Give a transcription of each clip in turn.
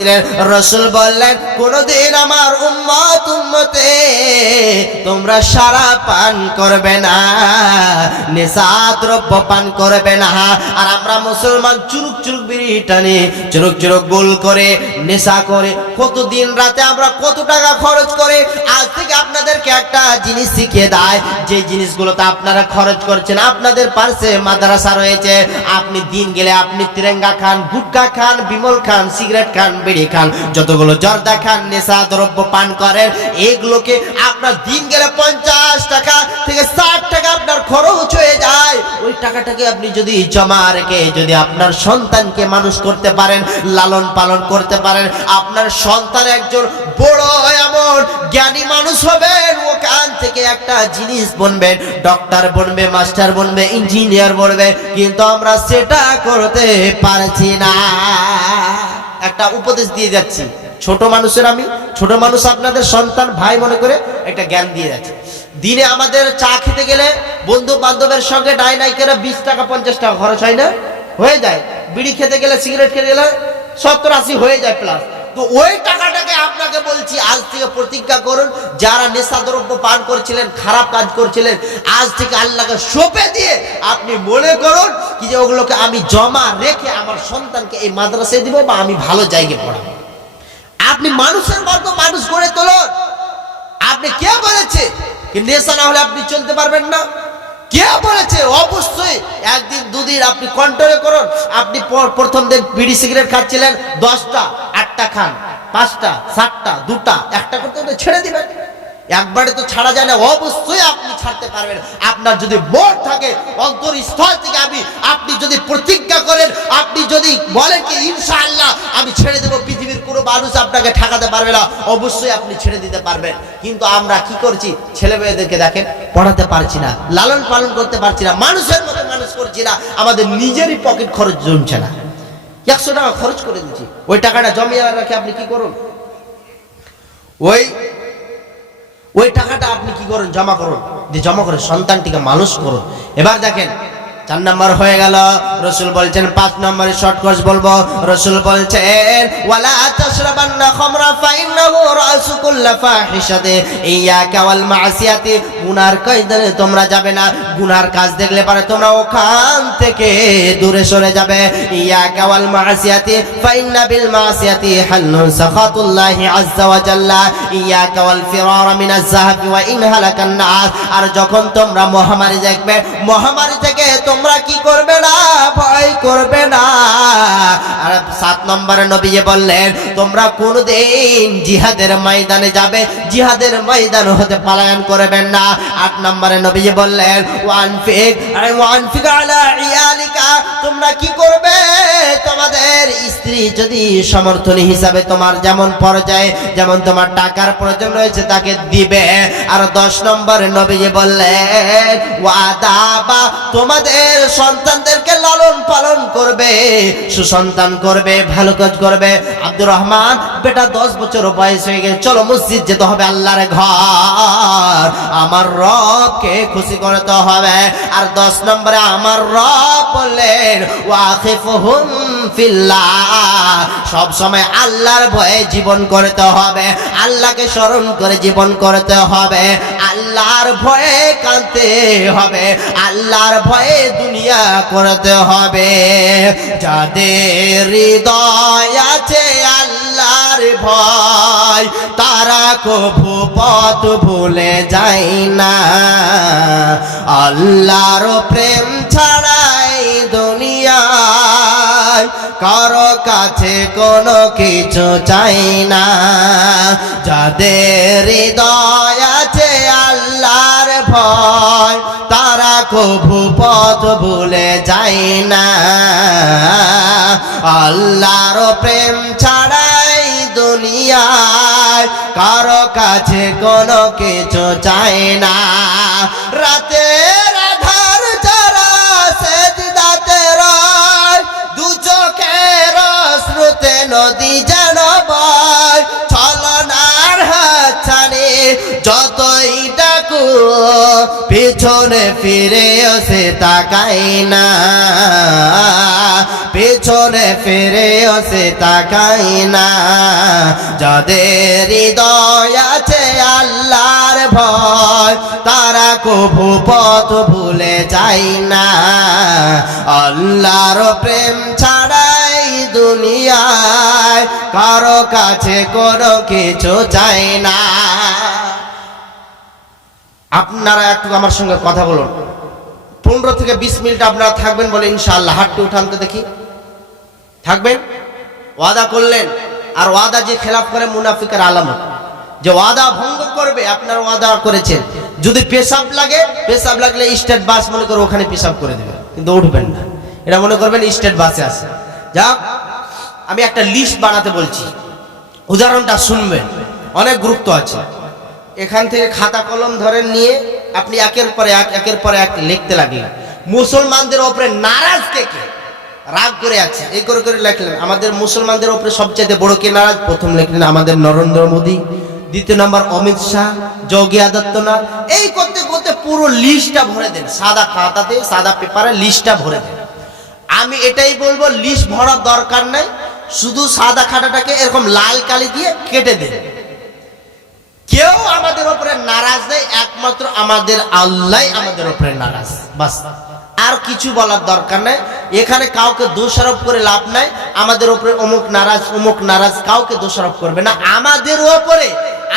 রাসূল বললেন কোনদিন আমার উম্মতে তোমরা সারা পান করবে না, নেশা দ্রব্য পান করবে না। আর আমরা মুসলমান চুরুক চুরুক বিড়ি টানি, চুরুক চুরুক গোল করে নেশা করে কতদিন রাতে আমরা কত টাকা খরচ করে। আজ থেকে আপনাদেরকে একটা জিনিস শিখিয়ে দেয়, যে জিনিসগুলোতে আপনারা খরচ করছেন, আপনাদের পাশে মাদ্রাসা রয়েছে, আপনি দিন গেলে আপনি তিরঙ্গা খান, গুটকা খান, বিমল খান, সিগারেট খান, বিড়ি খান, যতগুলো জর্দা খান, নেশা দ্রব্য পান করেন, এগুলোকে আপনার দিন গেলে 50 টাকা থেকে 60 টাকা আপনার খরচ হয়ে যায়। ওই টাকাটাকে আপনি যদি জমা রেখে যদি আপনার সন্তানকে মানুষ করতে পারেন, লালন পালন করতে পারেন, আপনার সন্তান একজন বড় এমন জ্ঞানী মানুষ হবেন, ওখান থেকে একটা জিনিস বনবেন, ডক্টর বনবে, মাস্টার বনবে, ইঞ্জিনিয়ার বনবে, কিন্তু আমরা সেটা করতে পারছি না। একটা উপদেশ দিয়ে যাচ্ছি, ছোট মানুষের, আমি ছোট মানুষ, আপনাদের সন্তান ভাই মনে করে একটা জ্ঞান দিয়ে যাচ্ছে। দিনে আমাদের চা খেতে গেলে বন্ধু বান্ধবের সঙ্গে ডাই নাই করে 20 টাকা 50 টাকা খরচ হয় না, হয়ে যায়। বিড়ি খেতে গেলে, সিগারেট খেতে গেলে 70-80 হয়ে যায় প্লাস। তো ওই টাকাটাকে আপনাকে বলছি আজ থেকে প্রতিজ্ঞা করুন, যারা নেশা দ্রব্য পান করছিলেন, খারাপ কাজ করছিলেন, আজ থেকে আল্লাহকে সঁপে দিয়ে আপনি মনে করুন কি যে ওগুলোকে আমি জমা রেখে আমার সন্তানকে এই মাদ্রাসায় দিব বা আমি ভালো জায়গায় পড়াবো। আপনি মানুষের মতো মানুষ গড়ে তোলেন। আপনি কে বলেছে কি নেশা না হলে আপনি চলতে পারবেন না? কে বলেছে? অবশ্যই একদিন দুদিন আপনি কন্ট্রোল করুন। আপনি প্রথম দিন বিড়ি সিগারেট খাচ্ছিলেন, 10টা 8টা খান, 5টা 7টা 2টা 1টা করতে ছেড়ে দিবেন। একবারে তো ছাড়া যায় না, অবশ্যই আপনি ছাড়তে পারবেন। আপনার যদি মন থাকে অন্তরস্থল থেকে আপনি যদি প্রতিজ্ঞা করেন, আপনি যদি বলেন কি ইনশাআল্লাহ আমি ছেড়ে দেব, পৃথিবীর কোনো মানুষ আপনাকে ঠেকাতে পারবে না, অবশ্যই আপনি ছেড়ে দিতে পারবেন। কিন্তু আমরা কি করছি, ছেলে মেয়েদেরকে দেখেন পড়াতে পারছি না, লালন পালন করতে পারছি না, মানুষের মতো মানুষ করছি না, আমাদের নিজেরই পকেট খরচ জমছে না। 100 টাকা খরচ করে দিচ্ছি, ওই টাকাটা জমিয়ে রাখে আপনি কি করুন, ওই টাকাটা আপনি কি করুন, জমা করুন, দিয়ে জমা করে সন্তানটিকে মানুষ করুন। এবার দেখেন 4 নম্বর হয়ে গেল। রাসূল বলছেন 5 নম্বরে শর্ট কোর্স বলবো। রাসূল বলছেন ওয়ালা তাশরাবান্না খামরা ফাইন্নাহু রাসু কুল্লি ফাহিশাতি ইয়াকা ওয়াল মাসিয়াতি, গুনার কাজে তোমরা যাবে না, গুনার কাজ দেখলে পারে তোমরা ওখান থেকে দূরে সরে যাবে। ইয়াকা ওয়াল মাসিয়াতি ফাইন্না বিল মাসিয়াতি হাল্লু সাখাতুল্লাহি আযজা ওয়া জাল্লা ইয়াকা ওয়াল ফিরার মিনাজ যাহাবি ওয়া ইন হালাকান নাস। আর যখন তোমরা মহামারী দেখবে, মহামারী থেকে তোমরা কি করবে না, ভয় করবে না। আর 7 নম্বরে নবী বললেন তোমরা কোনদিন জিহাদের ময়দানে যাবে, জিহাদের ময়দান হতে পলায়ন করবেন না। 8 নম্বরে নবী বললেন ওয়ানফিক আলা ইয়ালিকা, তোমরা কি করবে, তোমাদের স্ত্রী যদি সমর্থনী হিসাবে তোমার যেমন পর্যায়ে, যেমন তোমার টাকার প্রয়োজন রয়েছে তাকে দিবে। আর 10 নম্বরে নবী বললেন ওয়াদাবা, তোমাদের সন্তানদেরকে লালন পালন করবে, সুসন্তান করবে, ভালো কাজ করবে। আব্দুর রহমান বেটা 10 বছর বয়স হয়ে গেছে, চলো মসজিদ যেতে হবে, আল্লাহর ঘর, আমার রবকে খুশি করতে হবে। আর 10 নম্বরে আমার রব বললেন ওয়াখিফুহুম ফিল্লাহ, সব সময় আল্লাহর ভয়ে জীবন করতে হবে, আল্লাহকে স্মরণ করে জীবন করতে হবে, আল্লাহর ভয়ে কাঁদতে হবে, আল্লাহর ভয়ে দুনিয়া করতে হবে। যাদের হৃদয় আছে আল্লাহর ভয়, তারা কভু পথ ভুলে যায় না। আল্লাহর প্রেম ছাড়াই দুনিয়ায় কারো কাছে কোনো কিছু চাই না। যাদের হৃদয় আছে আল্লাহর ভয়, তারা কভু পথ ভুলে যায় না। আল্লাহর প্রেম ছাড়াই দুনিয়ায় কারো কাছে কোনো কিছু চাই না। রাতের আধার যারা সেজদাতে রয়, দু চোখের অশ্রুতে নদী যেন বয়, ছলনার হাতছানি যতই ডাকো পেছনে ফিরেও সে তাকায় না, পেছনে ফিরেও সে তাকায় না। যাদের হৃদয় আছে আল্লাহর ভয় তারা কভু পথ ভুলে যায় না। আল্লাহর প্রেম ছাড়াই দুনিয়ায় কারো কাছে কোনো কিছু চাই না। আপনারা একটু আমার সঙ্গে কথা বলুন, 15 থেকে 20 মিনিট আপনারা থাকবেন বলে ইনশাআল্লাহ। হাতটি উঠান তো দেখি, থাকবেন? ওয়াদা করলেন, আর ওয়াদা যে খেলাফ করে মুনাফিকের আলামত। যে ওয়াদা ভঙ্গ করবে, আপনার ওয়াদা করেছেন, যদি পেশাব লাগে, পেশাব লাগলে স্টেট বাস মনে করে ওখানে পেশাব করে দেবে, কিন্তু উঠবেন না। এটা মনে করবেন স্টেট বাসে আছে। যাক, আমি একটা লিস্ট বানাতে বলছি, উদাহরণটা শুনবেন, অনেক গুরুত্ব আছে। এখান থেকে খাতা কলম ধরেন, নিয়ে আপনি একের পর এক লিখতে লাগলেন। মুসলমানদের উপরে নারাজ কে কে, রাগ করে আছে, এই করে করে লিখলেন। আমাদের মুসলমানদের উপরে সবচেয়ে বড় কে নারাজ? প্রথম লিখলেন আমাদের নরেন্দ্র মোদী, দ্বিতীয় নম্বর অমিত শাহ, যোগী আদিত্যনাথ। এই করতে করতে পুরো লিস্টটা ভরে দেন, সাদা খাতাতে সাদা পেপারে লিস্টটা ভরে দেন। আমি এটাই বলবো, লিস্ট ভরার দরকার নাই, শুধু সাদা খাতাটাকে এরকম লাল কালি দিয়ে কেটে দেন। কেউ আমাদের উপরে নারাজ নেই, একমাত্র আমাদের আল্লাহ আমাদের উপরে নারাজ, বাস। আর কিছু বলার দরকার নাই। এখানে কাউকে দোষারোপ করে লাভ নাই। আমাদের উপরে অমুক নারাজ, কাউকে দোষারোপ করবে না। আমাদের উপরে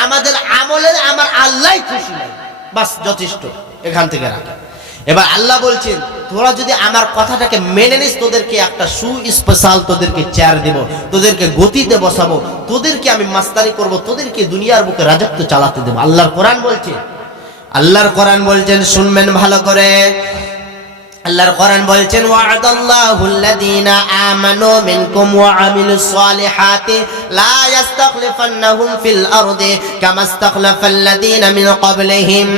আমাদের আমলের আমার আল্লাহ খুশি নাই, বাস, যথেষ্ট। এখান থেকে রাখা। এবার আল্লাহ বলছেন, তোরা যদি আমার কথাটাকে মেনে নিস, তোদেরকে একটা সুস্পেশাল তোদেরকে চেয়ার দেব, তোদেরকে গতিতে বসাবো, তোদেরকে আমি মাস্তানি করব, তোদেরকে দুনিয়ার বুকে রাজত্ব চালাতে দেব। আল্লাহর কোরআন বলছেন, শুনবেন ভালো করে। আল্লাহর কোরআন বলছেন, ওয়া'দাল্লাহুল্লাযীনা আমানু মিনকুম ওয়া আমিলুস সালিহাতি লা ইস্তাখলিফান্নাহুম ফিল আরদি কামা ইস্তাখলাফাল্লাযীনা মিন ক্বাবলিহিম।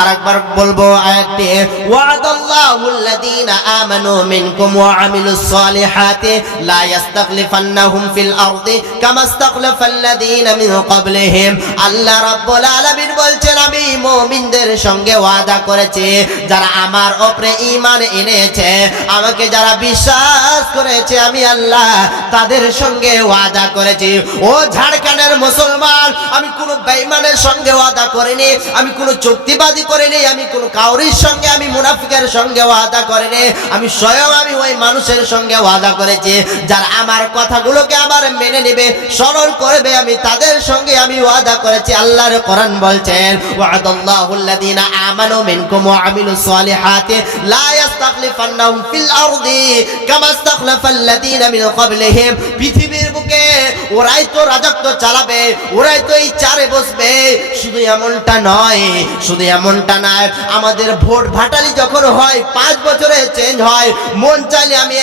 আরেকবার বলবো আয়াতটি, ওয়া'দাল্লাহুল্লাযীনা আমানু মিনকুম ওয়া আমিলুস সালিহাতি লা ইস্তাখলিফান্নাহুম ফিল আরদি কামা ইস্তাখলাফাল্লাযীনা মিন ক্বাবলিহিম। আল্লাহ রাব্বুল আলামিন বলছেন, আমি মুমিনদের সঙ্গে ওয়াদা করেছি, যারা আমার উপরে ঈমান এনেছে, আমাকে যারা বিশ্বাস করেছে, আমি আল্লাহ তাদের সঙ্গে ওয়াদা করেছি। ও ঝাড়খণ্ডের মুসলমান, আমি কোন বেঈমানের সঙ্গে ওয়াদা করিনি, আমি কোন চুক্তিবাদী করিনি, আমি কোন কাউরির সঙ্গে, আমি মুনাফিকের সঙ্গে ওয়াদা করিনি। আমি স্বয়ং আমি ওই মানুষের সঙ্গে ওয়াদা করেছি, যারা আমার কথাগুলোকে আবার মেনে নেবে, স্মরণ করবে, আমি তাদের সঙ্গে আমি ওয়াদা করেছি। আল্লাহর কোরআন বলছেন, ওয়া'দাল্লাহুল্লাযীনা আমানু মিনকুম ওয়া আমিলুস সালিহাতি লা ইস্তাখলিফান্নাহুম ফিল আরদি কামা ইস্তাখলাফাল্লাযীনা মিন ক্বাবলিহিম। পৃথিবীর বুকে ওরাই তো রাজত্ব চালাবে, ওরাই তো এই চারে বসবে। শুধু এমনটা নয়, আমাদের ভোট ভাটালি যখন হয়, 5 বছরে চেঞ্জ হয়, মন চাইলে আমি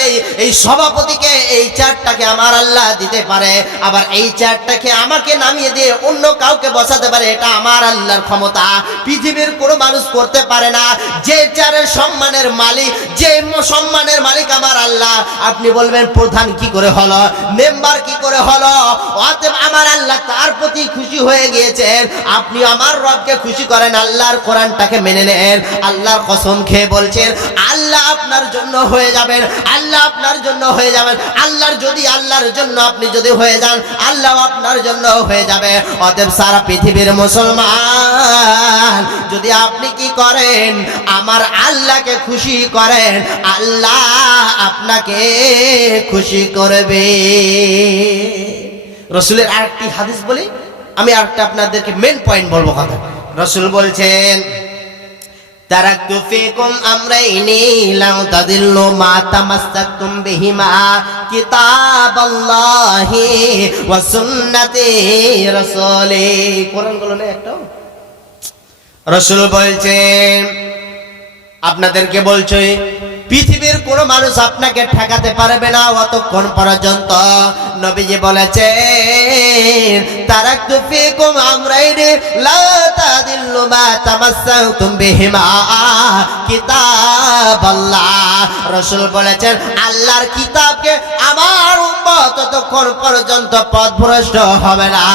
এই সভাপতিকে, এই চেয়ারটাকে আমার আল্লাহ দিতে পারে, আবার এই চেয়ারটাকে আমাকে নামিয়ে দিয়ে অন্য কাউকে বসাতে পারে। এটা আমার আল্লাহর ক্ষমতা, পৃথিবীর কোনো মানুষ করতে পারে না। যে চেয়ারের সম্মানের মালিক, যে সম্মানের মালিক আমার আল্লাহ। আপনি বলবেন, প্রধান কি করে হলো, মেম্বার কি করে হলো? অতএব আমার আল্লাহ তার প্রতি খুশি হয়ে গিয়েছেন। আপনি আমার রবকে খুশি করেন, আল্লাহর কোরআনটাকে মেনে নেন। আল্লাহর কসম খেয়ে বলছেন, আল্লাহ আপনার জন্য হয়ে যাবেন, আল্লাহ আপনার জন্য হয়ে যাবেন। আল্লাহর জন্য আপনি যদি হয়ে যান, আল্লাহ আপনার জন্য হয়ে যাবে। অতএব সারা পৃথিবীর মুসলমান, যদি আপনি কি করেন, আমার আল্লাহকে খুশি করেন, আল্লাহ আপনাকে খুশি করবে। রাসূলের আরেকটি হাদিস বলি, আমি আরেকটা আপনাদেরকে মেন পয়েন্ট বলবো কথা। রাসূল বলছেন, তারাকতু ফীকুম আমরাইনি লা তাদিল্লু মা তামাসসাকতুম বিহিমা কিতাবাল্লাহি ওয়া সুন্নতি রাসূলি। কোরআন গুলো না একটা। রাসূল বলছেন, আপনাদেরকে বলছে, পৃথিবীর কোনো মানুষ আপনাকে ঠেকাতে পারবে না অতক্ষণ পর্যন্ত। নবীজি বলেছেন, তারাকতু ফীকুম আমরাইনি লা তাদিল্লু মা তামাসসাকতুম বিহিমা কিতাবাল্লাহ। রাসূল বলেছেন আল্লাহর কিতাবকে আমার উম্মত ততক্ষণ পর্যন্ত পথভ্রষ্ট হবে না,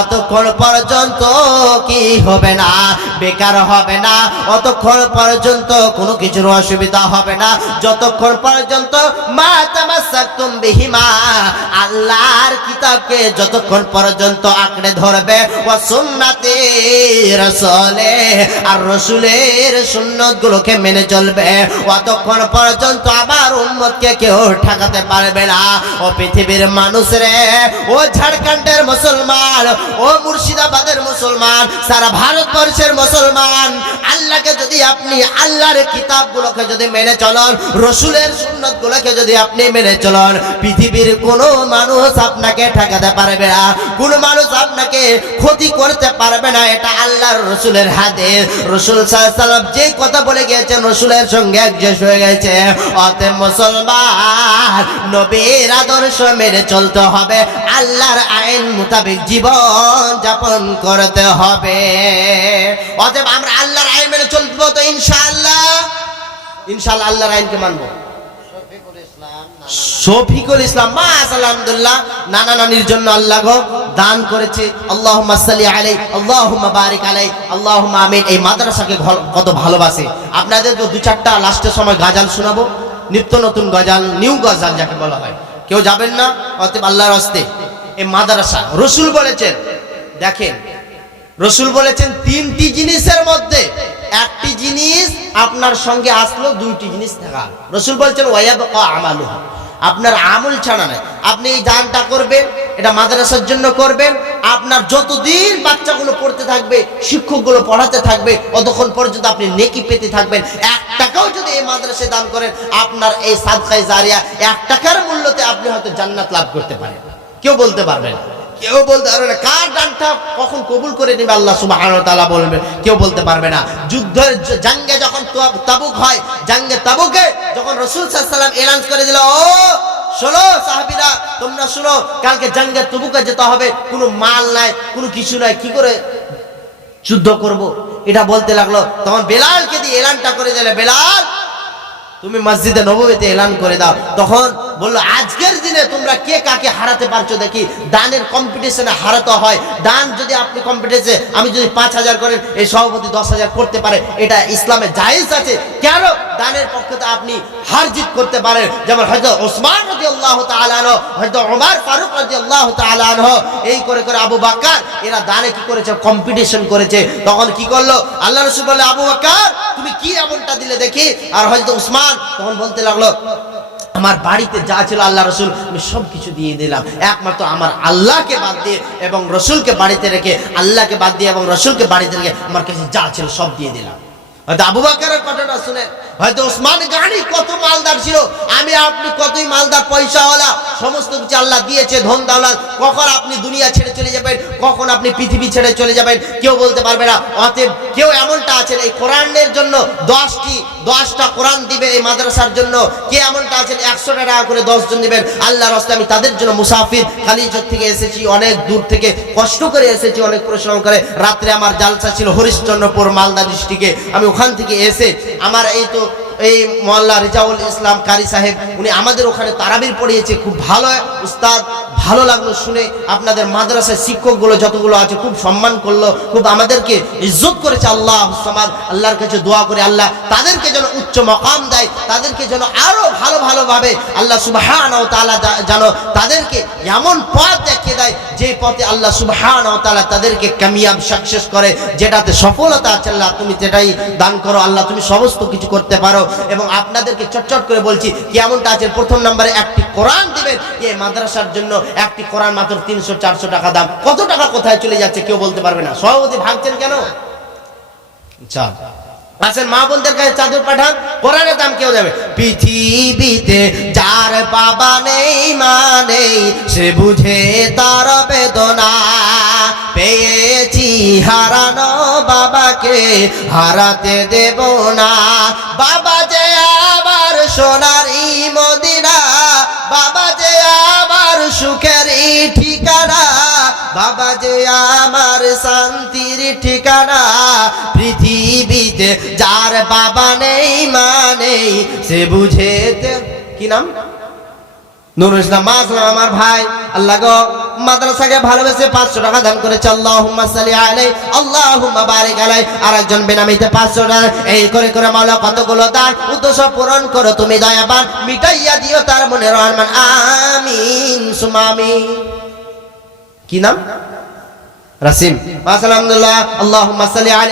অতক্ষণ পর্যন্ত কি হবে না, বেকার হবে না, অতক্ষণ পর্যন্ত কোনো কিছুর অসুবিধা হবে না, যতক্ষণ পর্যন্ত মা তামাসসাকতুম বিহিমা আল্লাহর কিতাবকে যতক্ষণ পর্যন্ত আঁকড়ে ধরবে, ওয়া সুন্নতি রাসূলে আর রাসূলের সুন্নতগুলোকে মেনে চলবে, অতক্ষণ পর্যন্ত আমার উম্মতকে কেউ ঠকাতে পারবে না। ও পৃথিবীর মানুষ রে, ও ঝাড়খণ্ডের মুসলমান, ও মুর্শিদাবাদের মুসলমান, সারা ভারতবর্ষের মুসলমান, আল্লাহকে যদি আপনি আল্লাহর কিতাবগুলোকে যদি মেনে চলন, রাসূলের সুন্নতগুলোকে যদি আপনি মেনে চলন, পৃথিবীর কোনো মানুষ আপনাকে ঠকাতে পারবে না, কোনো মানুষ আপনাকে ক্ষতি করতে পারবে না। এটা আল্লাহর রাসূলের হাদিস। রাসূল সাল্লাল্লাহু আলাইহি ওয়াসাল্লাম যে কথা বলে গিয়েছেন রাসূলের সঙ্গে একজোট হয়ে গেছে। অতএব মুসলমান নবীর আদর্শ মেনে চলতে হবে, আল্লাহর আইন মোতাবেক জীবন যাপন করতে হবে। অতএব আমরা আল্লাহর আইন মেনে চলবো তো ইনশাআল্লাহ, ইনশাআল্লাহ আল্লাহর আইনকে মানবো। শফিকুল ইসলাম মাশাআল্লাহ আলহামদুলিল্লাহ নানা নানির জন্য আল্লাহ গো দান করেছে, আল্লাহুম্মা সাল্লি আলাইহি আল্লাহুম্মা বারিক আলাইহি আল্লাহুম্মা আমিন। এই মাদ্রাসাকে কত ভালোবাসে। আপনাদেরকে দু চারটা লাস্টের সময় গজল শোনাবো, নিত্য নতুন গজল, নিউ গজল যাকে বলা হয়। কেউ যাবেন না? অতএব আল্লাহর রাস্তে এই মাদ্রাসা। রাসূল বলেছেন, দেখেন রাসূল বলেছেন তিনটি জিনিসের মধ্যে একটি জিনিস আপনার সঙ্গে আসলো, দুইটি জিনিস থাকা। রাসূল বলছেন ওয়ায়াবকা আমালুহু, আপনার আমল ছাড়া নাই। আপনি এই দানটা করবেন, এটা মাদ্রাসার জন্য করবেন, আপনার যতদিন বাচ্চাগুলো পড়তে থাকবে, শিক্ষকগুলো পড়াতে থাকবে, ততক্ষণ পর্যন্ত আপনি নেকি পেতে থাকবেন। 1 টাকাও যদি এই মাদ্রাসায় দান করেন, আপনার এই সাদকায়ে জারিয়া 1 টাকার মূল্যতে আপনি হয়তো জান্নাত লাভ করতে পারেন। কেউ বলতে পারবে না, কেউ বলতে পারবে না কার দানটা কখন কবুল করে নেবে আল্লাহ সুবহানাহু ওয়া তাআলা বলবে, কেউ বলতে পারবে না। যুদ্ধের জাঙ্গে যখন তাবুক হয়, জাঙ্গে তাবুকে যখন রাসূল সাল্লাল্লাহু আলাইহি ওয়াসাল্লাম এলান করে দিল, ও শোনো সাহাবীরা, তোমরা শোনো, কালকে জাঙ্গে তাবুকে যেতে হবে, কোনো মাল নাই, কোনো কিছু নাই, কি করে যুদ্ধ করব? এটা বলতে লাগলো। তখন বেলালকে দিয়ে এলানটা করে দিলে, বেলাল তুমি মসজিদে নববীতে এলান করে দাও। তখন বললো আজকের দিনে তোমরা কে কাকে হারাতে পারছো দেখি। দানের কম্পিটিশনে হারাতে হয়। দান যদি আপনি কম্পিটিশনে, আমি যদি 5000 করেন, এই সভাপতি 10000 করতে পারে, এটা ইসলামে জায়েজ আছে। কেন দানের পক্ষে আপনি হার জিত করতে পারেন। যেমন হযরত ওসমান রাদিয়াল্লাহু তাআলা আনহু, হযরত ওমর ফারুক রাদিয়াল্লাহু তাআলা আনহু, এই করে করে আবু বকর এরা দানে কি করেছে, কম্পিটিশন করেছে। তখন কি করলো, আল্লাহ রাসূল বলে আবু বকর তুমি কি এমনটা দিলে দেখি। আর হযরত ওসমান তখন বলতে লাগলো আমার বাড়িতে যা ছিল আল্লাহ রাসূল আমি সব কিছু দিয়ে দিলাম, একমাত্র আমার আল্লাহকে বাদ দিয়ে এবং রাসূলকে বাড়িতে রেখে, আল্লাহকে বাদ দিয়ে এবং রাসূলকে বাড়িতে রেখে আমার কাছে যা ছিল সব দিয়ে দিলাম। হয়তো আবু বকরের কথাটা শুনে হয়তো ওসমান গানি কত মালদার ছিল, আমি আপনি কতই মালদার, পয়সাওয়ালা, সমস্ত কিছু আল্লাহ দিয়েছে, ধন দৌলত, কখন আপনি দুনিয়া ছেড়ে চলে যাবেন, কখন আপনি পৃথিবী ছেড়ে চলে যাবেন, কেউ বলতে পারবে না। অতএব কেউ এমনটা আছেন এই কোরআনের জন্য 10টা কোরআন দিবেন এই মাদ্রাসার জন্য, কে এমনটা আছেন 100 টাকা করে 10 জন দিবেন আল্লাহর রাস্তায়। আমি তাদের জন্য মুসাফির, কালীচক থেকে এসেছি, অনেক দূর থেকে কষ্ট করে এসেছি, অনেক পরিশ্রম করে। রাত্রে আমার জালসা ছিল হরিশ্চন্দ্রপুর মালদা ডিস্ট্রিক্টে, আমি ওখান থেকে এসে আমার এই মোল্লা রিজাউল ইসলাম কারি সাহেব, উনি আমাদের ওখানে তারাবির পড়িয়েছে, খুব ভালো উস্তাদ। ভালো লাগলো শুনে। আপনাদের মাদ্রাসার শিক্ষকগুলো যতগুলো আছে খুব সম্মান করলো, খুব আমাদেরকে ইজ্জত করেছে। আল্লাহ সামাদ, আল্লাহর কাছে দোয়া করে আল্লাহ তাদেরকে যেন উচ্চ মাকাম দেয়, তাদেরকে যেন আরো ভালোভাবে আল্লাহ সুবহানাহু ওয়া তাআলা যেন তাদেরকে এমন পথ দেখিয়ে দেয় যে পথে আল্লাহ সুবহানাহু ওয়া তাআলা তাদেরকে কামিয়াব সাকসেস করে, যেটাতে সফলতা আছে। আল্লাহ তুমি সেটাই দান করো, আল্লাহ তুমি সমস্ত কিছু করতে পারো। এবং আপনাদেরকে চটচট করে বলছি কেমনটা আছে। প্রথম নম্বরে একটি কোরআন দিবেন এই মাদ্রাসার জন্য। একটি কোরআন মাত্র 300-400 টাকা দাম। কত টাকা কোথায় চলে যাচ্ছে কেউ বলতে পারবে না। সভাপতি ভাগছেন কেন? আসেন মা বোনদের কাছে চাদর পাঠান, কোরআনের দাম কেউ যাবে। পৃথিবীতে যার বাবা নেই মা নেই, সে বুঝে তার বেদনা। পেয়েছি হারানো বাবাকে, হারাতে দেব না। বাবা যে আবার সোনারি মদিনা, বাবা যে আবার সুখেরই ঠিকানা। বাবা যে আমার শান্তির ঠিকানা, পৃথিবীতে যার বাবা নেই মা নেই সে বুঝেতে। কি নাম? নুরুল ইসলাম মাসলাম আমার ভাই, আল্লাহ গো মাদ্রাসাকে ভালোবেসে 500 টাকা দান করেছে। আল্লাহুম্মা সাল্লি আলাইহি আল্লাহুম্মা বারিক আলাইহি। আর একজন বেনামিতে 500 টাকা। এই করে করে মাওলা কতগুলো দান উদ্দেশ্য পূরণ করো তুমি দয়াবান, মিটাইয়া দিও তার মনে রহমান। আমিন সুমা আমিন। কি নাম? রাসিম। মাশাআল্লাহ। আল্লাহুম্মা সাল্লি আলাইহি